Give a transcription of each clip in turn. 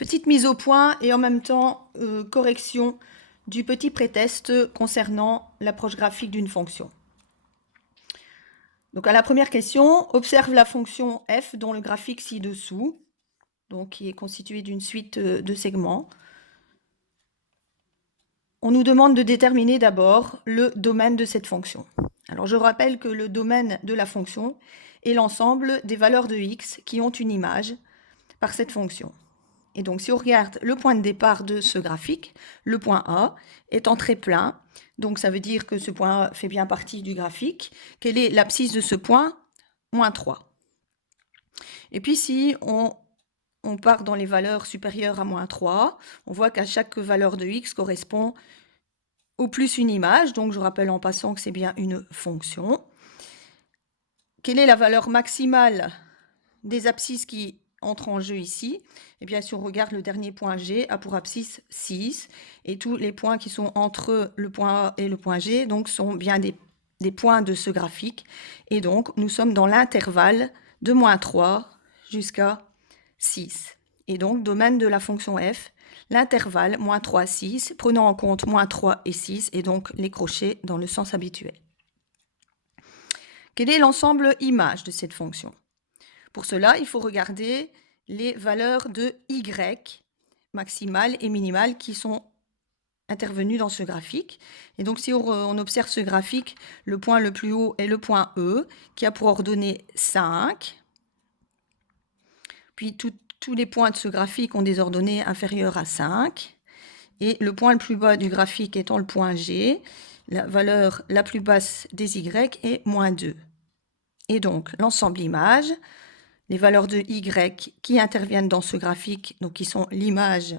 Petite mise au point et en même temps correction du petit prétexte concernant l'approche graphique d'une fonction. Donc à la première question, observe la fonction f dont le graphique ci-dessous, donc qui est constitué d'une suite de segments. On nous demande de déterminer d'abord le domaine de cette fonction. Alors je rappelle que le domaine de la fonction est l'ensemble des valeurs de x qui ont une image par cette fonction. Et donc, si on regarde le point de départ de ce graphique, le point A est en trait plein. Donc, ça veut dire que ce point A fait bien partie du graphique. Quelle est l'abscisse de ce point? Moins 3. Et puis, si on part dans les valeurs supérieures à moins 3, on voit qu'à chaque valeur de x correspond au plus une image. Donc, je rappelle en passant que c'est bien une fonction. Quelle est la valeur maximale des abscisses qui entre en jeu ici? Eh bien, si on regarde le dernier point G, a pour abscisse 6, et tous les points qui sont entre le point A et le point G donc, sont bien des points de ce graphique. Et donc, nous sommes dans l'intervalle de moins 3 jusqu'à 6. Et donc, domaine de la fonction f, l'intervalle moins 3, 6, prenant en compte moins 3 et 6, et donc les crochets dans le sens habituel. Quel est l'ensemble image de cette fonction? Pour cela, il faut regarder les valeurs de y maximales et minimales qui sont intervenues dans ce graphique. Et donc, si on observe ce graphique, le point le plus haut est le point E, qui a pour ordonnée 5. Puis, tous les points de ce graphique ont des ordonnées inférieures à 5. Et le point le plus bas du graphique étant le point G, la valeur la plus basse des y est moins 2. Et donc, l'ensemble image, les valeurs de y qui interviennent dans ce graphique, donc qui sont l'image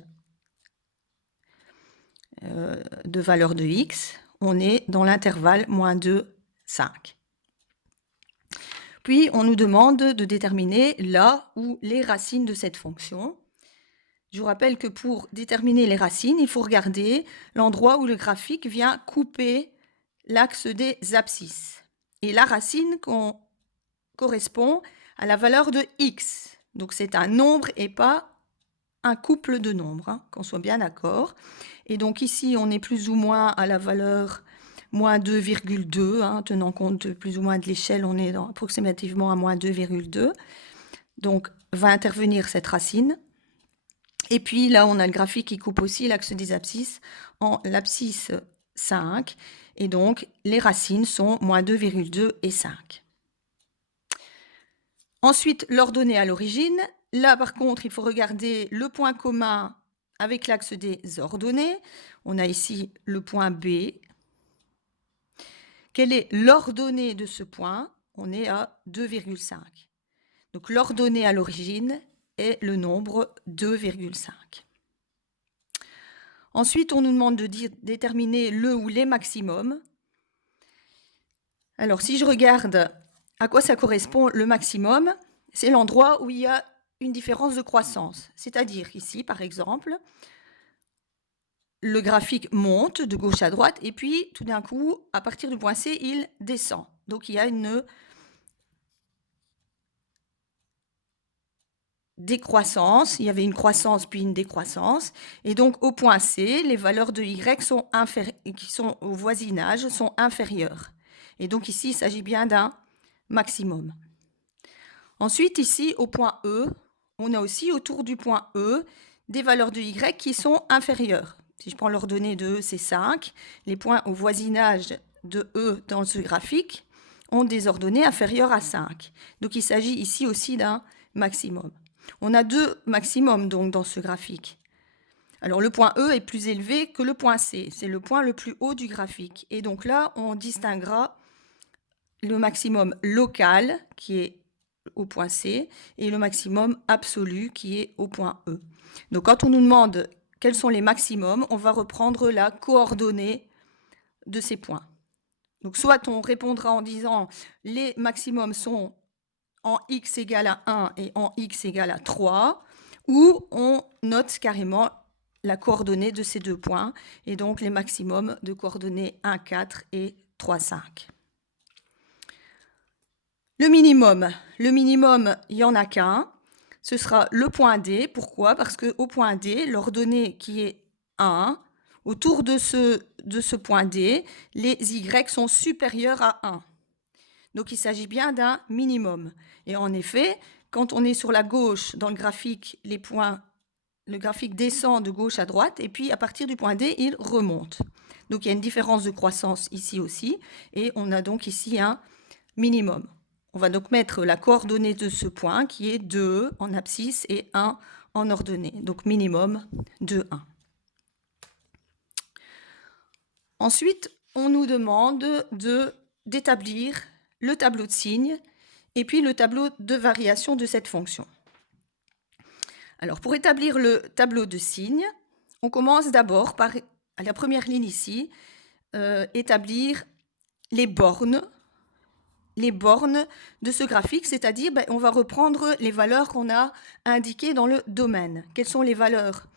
de valeur de x, on est dans l'intervalle moins 2, 5. Puis, on nous demande de déterminer la ou les racines de cette fonction. Je vous rappelle que pour déterminer les racines, il faut regarder l'endroit où le graphique vient couper l'axe des abscisses. Et la racine correspond à la valeur de x. Donc c'est un nombre et pas un couple de nombres, hein, qu'on soit bien d'accord. Et donc ici, on est plus ou moins à la valeur moins 2,2, hein, tenant compte de plus ou moins de l'échelle, on est approximativement à moins 2,2. Donc va intervenir cette racine. Et puis là, on a le graphique qui coupe aussi l'axe des abscisses en l'abscisse 5. Et donc, les racines sont moins 2,2 et 5. Ensuite, l'ordonnée à l'origine. Là, par contre, il faut regarder le point commun avec l'axe des ordonnées. On a ici le point B. Quelle est l'ordonnée de ce point? On est à 2,5. Donc, l'ordonnée à l'origine est le nombre 2,5. Ensuite, on nous demande de déterminer le ou les maximums. Alors, si je regarde à quoi ça correspond le maximum, c'est l'endroit où il y a une différence de croissance. C'est-à-dire ici, par exemple, le graphique monte de gauche à droite et puis tout d'un coup, à partir du point C, il descend. Donc il y a une décroissance, il y avait une croissance puis une décroissance. Et donc au point C, les valeurs de Y qui sont au voisinage sont inférieures. Et donc ici, il s'agit bien d'un maximum. Ensuite, ici, au point E, on a aussi autour du point E des valeurs de Y qui sont inférieures. Si je prends l'ordonnée de E, c'est 5. Les points au voisinage de E dans ce graphique ont des ordonnées inférieures à 5. Donc il s'agit ici aussi d'un maximum. On a deux maximums donc dans ce graphique. Alors le point E est plus élevé que le point C. C'est le point le plus haut du graphique. Et donc là, on distinguera le maximum local qui est au point C et le maximum absolu qui est au point E. Donc quand on nous demande quels sont les maximums, on va reprendre la coordonnée de ces points. Donc soit on répondra en disant les maximums sont en x égale à 1 et en x égale à 3, ou on note carrément la coordonnée de ces deux points, et donc les maximums de coordonnées 1, 4 et 3, 5. Le minimum, il n'y en a qu'un. ce sera le point D. Pourquoi? Parce qu'au point D, l'ordonnée qui est 1, autour de ce point D, les Y sont supérieurs à 1. Donc il s'agit bien d'un minimum. Et en effet, quand on est sur la gauche dans le graphique, le graphique descend de gauche à droite, et puis à partir du point D, il remonte. Donc il y a une différence de croissance ici aussi, et on a donc ici un minimum. On va donc mettre la coordonnée de ce point qui est 2 en abscisse et 1 en ordonnée. Donc minimum 2, 1. Ensuite, on nous demande d'établir le tableau de signes et puis le tableau de variation de cette fonction. Alors, pour établir le tableau de signes, on commence d'abord par, à la première ligne ici, établir les bornes de ce graphique, c'est-à-dire on va reprendre les valeurs qu'on a indiquées dans le domaine. Quelles sont les valeurs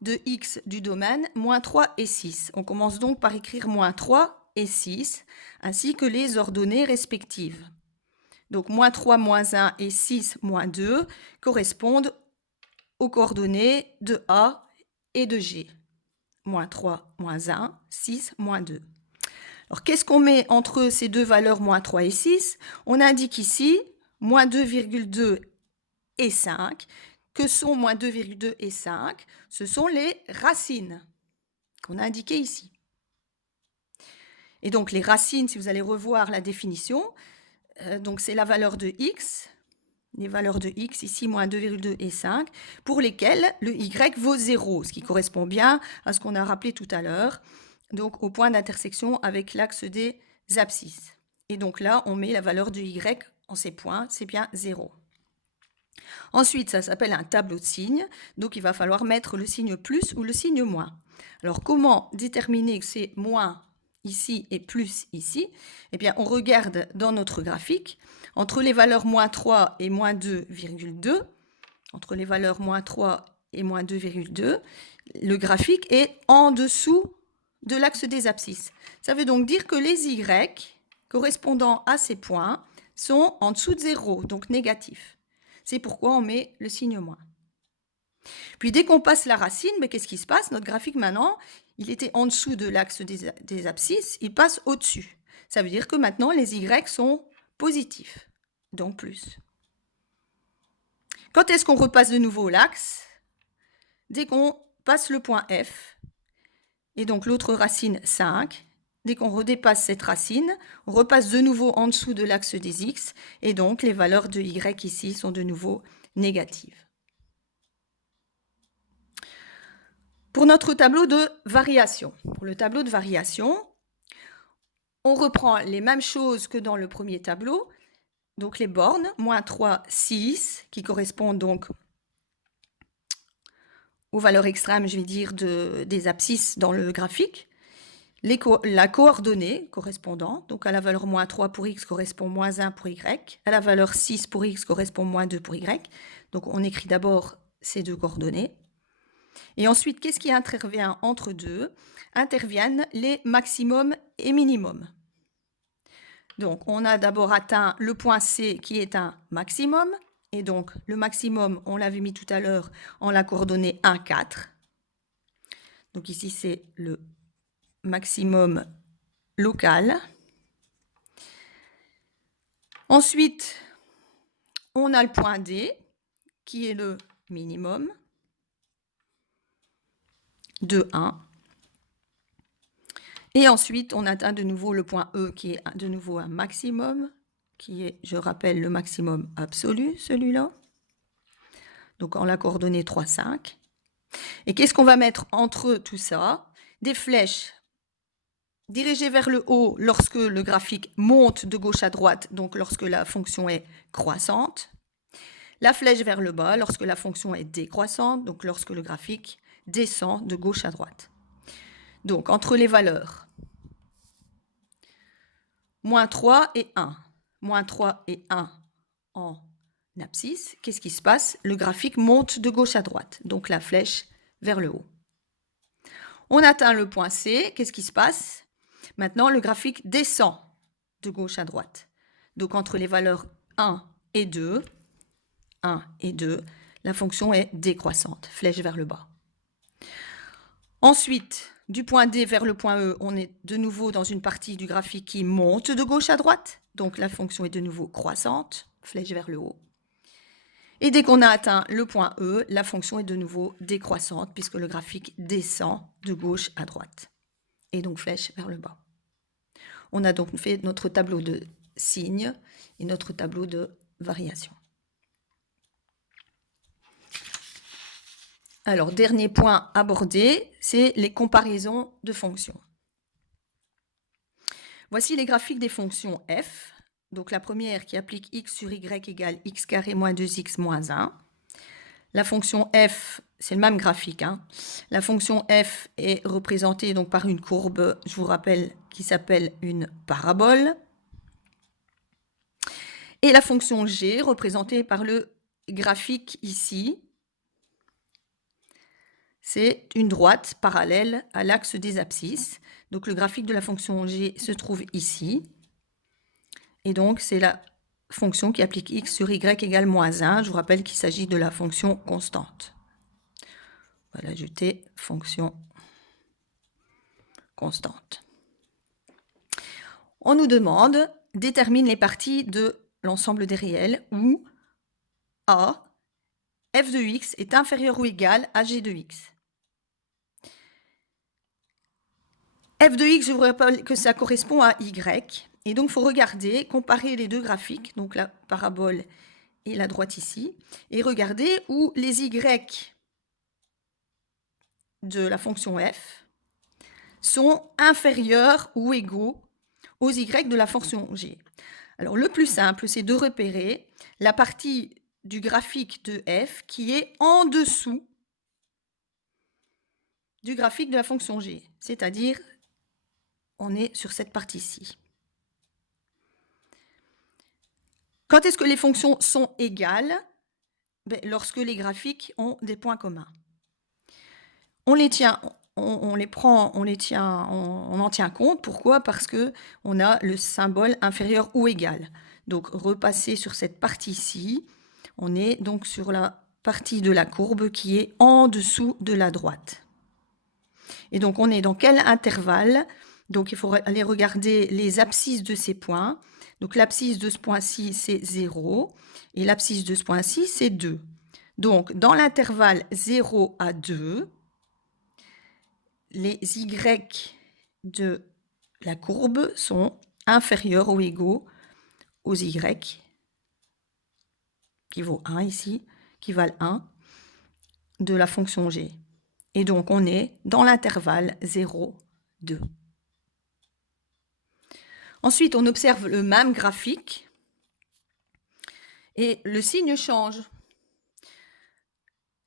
de x du domaine? Moins 3 et 6. On commence donc par écrire moins 3 et 6, ainsi que les ordonnées respectives. Donc moins 3, moins 1 et 6, moins 2 correspondent aux coordonnées de A et de G. Moins 3, moins 1, 6, moins 2. Alors, qu'est-ce qu'on met entre ces deux valeurs, moins 3 et 6? On indique ici moins 2,2 et 5. Que sont moins 2,2 et 5? Ce sont les racines qu'on a indiquées ici. Et donc, les racines, si vous allez revoir la définition, donc c'est la valeur de x, les valeurs de x, ici, moins 2,2 et 5, pour lesquelles le y vaut 0, ce qui correspond bien à ce qu'on a rappelé tout à l'heure, donc au point d'intersection avec l'axe des abscisses. Et donc là, on met la valeur de y en ces points, c'est bien 0. Ensuite, ça s'appelle un tableau de signes, donc il va falloir mettre le signe plus ou le signe moins. Alors, comment déterminer que c'est moins ici et plus ici? Eh bien, on regarde dans notre graphique, entre les valeurs moins 3 et moins 2,2, entre les valeurs moins 3 et moins 2,2, le graphique est en dessous de l'axe des abscisses. Ça veut donc dire que les y correspondant à ces points sont en dessous de 0, donc négatifs. C'est pourquoi on met le signe moins. Puis dès qu'on passe la racine, mais qu'est-ce qui se passe? Notre graphique maintenant, il était en dessous de l'axe des abscisses, il passe au-dessus. Ça veut dire que maintenant les y sont positifs, donc plus. Quand est-ce qu'on repasse de nouveau l'axe? Dès qu'on passe le point F, et donc l'autre racine 5, dès qu'on redépasse cette racine, on repasse de nouveau en dessous de l'axe des x, et donc les valeurs de y ici sont de nouveau négatives. Pour notre tableau de variation, on reprend les mêmes choses que dans le premier tableau, donc les bornes, moins 3, 6, qui correspondent donc aux valeurs extrêmes, je vais dire, des abscisses dans le graphique. La coordonnée correspondante, donc à la valeur moins 3 pour x correspond moins 1 pour y, à la valeur 6 pour x correspond moins 2 pour y. Donc on écrit d'abord ces deux coordonnées. Et ensuite, qu'est-ce qui intervient entre deux? Interviennent les maximums et minimums. Donc on a d'abord atteint le point C qui est un maximum. Et donc le maximum, on l'avait mis tout à l'heure en la coordonnée 1, 4. Donc ici c'est le maximum local. Ensuite, on a le point D, qui est le minimum, de 1. Et ensuite, on atteint de nouveau le point E, qui est de nouveau un maximum, qui est, je rappelle, le maximum absolu, celui-là. Donc, en la coordonnée 3, 5. Et qu'est-ce qu'on va mettre entre tout ça? Des flèches dirigées vers le haut lorsque le graphique monte de gauche à droite, donc lorsque la fonction est croissante. La flèche vers le bas lorsque la fonction est décroissante, donc lorsque le graphique descend de gauche à droite. Donc, entre les valeurs moins 3 et 1, moins 3 et 1 en abscisse, qu'est-ce qui se passe? Le graphique monte de gauche à droite, donc la flèche vers le haut. On atteint le point C, qu'est-ce qui se passe? Maintenant, le graphique descend de gauche à droite. Donc, entre les valeurs 1 et 2, la fonction est décroissante, flèche vers le bas. Ensuite, du point D vers le point E, on est de nouveau dans une partie du graphique qui monte de gauche à droite. Donc la fonction est de nouveau croissante, flèche vers le haut. Et dès qu'on a atteint le point E, la fonction est de nouveau décroissante puisque le graphique descend de gauche à droite. Et donc flèche vers le bas. On a donc fait notre tableau de signes et notre tableau de variation. Alors, dernier point abordé, c'est les comparaisons de fonctions. Voici les graphiques des fonctions f. Donc la première qui applique x sur y égale x carré moins 2x moins 1. La fonction f, c'est le même graphique, hein. La fonction f est représentée donc par une courbe, je vous rappelle, qui s'appelle une parabole. Et la fonction g, représentée par le graphique ici, c'est une droite parallèle à l'axe des abscisses. Donc le graphique de la fonction g se trouve ici. Et donc c'est la fonction qui applique x sur y égale moins 1. Je vous rappelle qu'il s'agit de la fonction constante. On va l'ajouter fonction constante. On nous demande détermine les parties de l'ensemble des réels où a, f de x est inférieur ou égal à g de x. F de x, je vous rappelle que ça correspond à y. Et donc, il faut regarder, comparer les deux graphiques, donc la parabole et la droite ici, et regarder où les y de la fonction f sont inférieurs ou égaux aux y de la fonction g. Alors, le plus simple, c'est de repérer la partie du graphique de f qui est en dessous du graphique de la fonction g, c'est-à-dire on est sur cette partie-ci. Quand est-ce que les fonctions sont égales? Lorsque les graphiques ont des points communs. On les tient, on les prend, on en tient compte. Pourquoi? Parce que on a le symbole inférieur ou égal. Donc, repasser sur cette partie-ci, on est donc sur la partie de la courbe qui est en dessous de la droite. Et donc, on est dans quel intervalle? Donc, il faut aller regarder les abscisses de ces points. Donc, l'abscisse de ce point-ci, c'est 0. Et l'abscisse de ce point-ci, c'est 2. Donc, dans l'intervalle 0 à 2, les y de la courbe sont inférieurs ou égaux aux y, qui vaut 1 ici, qui valent 1, de la fonction g. Et donc, on est dans l'intervalle 0, 2. Ensuite, on observe le même graphique et le signe change.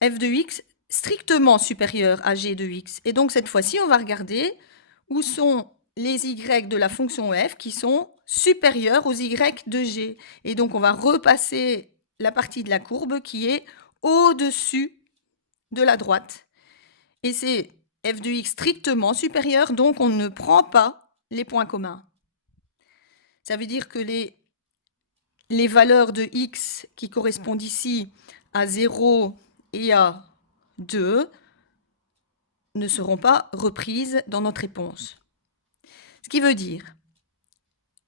F de x strictement supérieur à g de x. Et donc, cette fois-ci, on va regarder où sont les y de la fonction f qui sont supérieurs aux y de g. Et donc, on va repasser la partie de la courbe qui est au-dessus de la droite. Et c'est f de x strictement supérieur, donc on ne prend pas les points communs. Ça veut dire que les valeurs de x qui correspondent ici à 0 et à 2 ne seront pas reprises dans notre réponse. Ce qui veut dire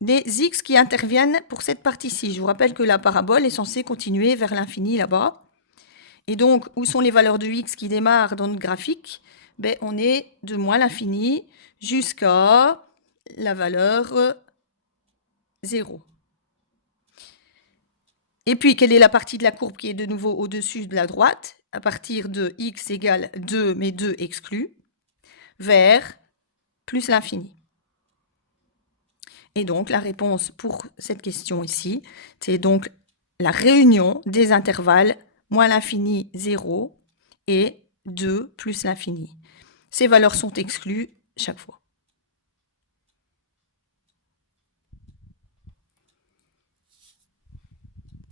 les x qui interviennent pour cette partie-ci. Je vous rappelle que la parabole est censée continuer vers l'infini là-bas. Et donc, où sont les valeurs de x qui démarrent dans notre graphique? On est de moins l'infini jusqu'à la valeur 0. Et puis, quelle est la partie de la courbe qui est de nouveau au-dessus de la droite, à partir de x égale 2, mais 2 exclu, vers plus l'infini. Et donc, la réponse pour cette question ici, c'est donc la réunion des intervalles moins l'infini 0 et 2 plus l'infini. Ces valeurs sont exclues chaque fois.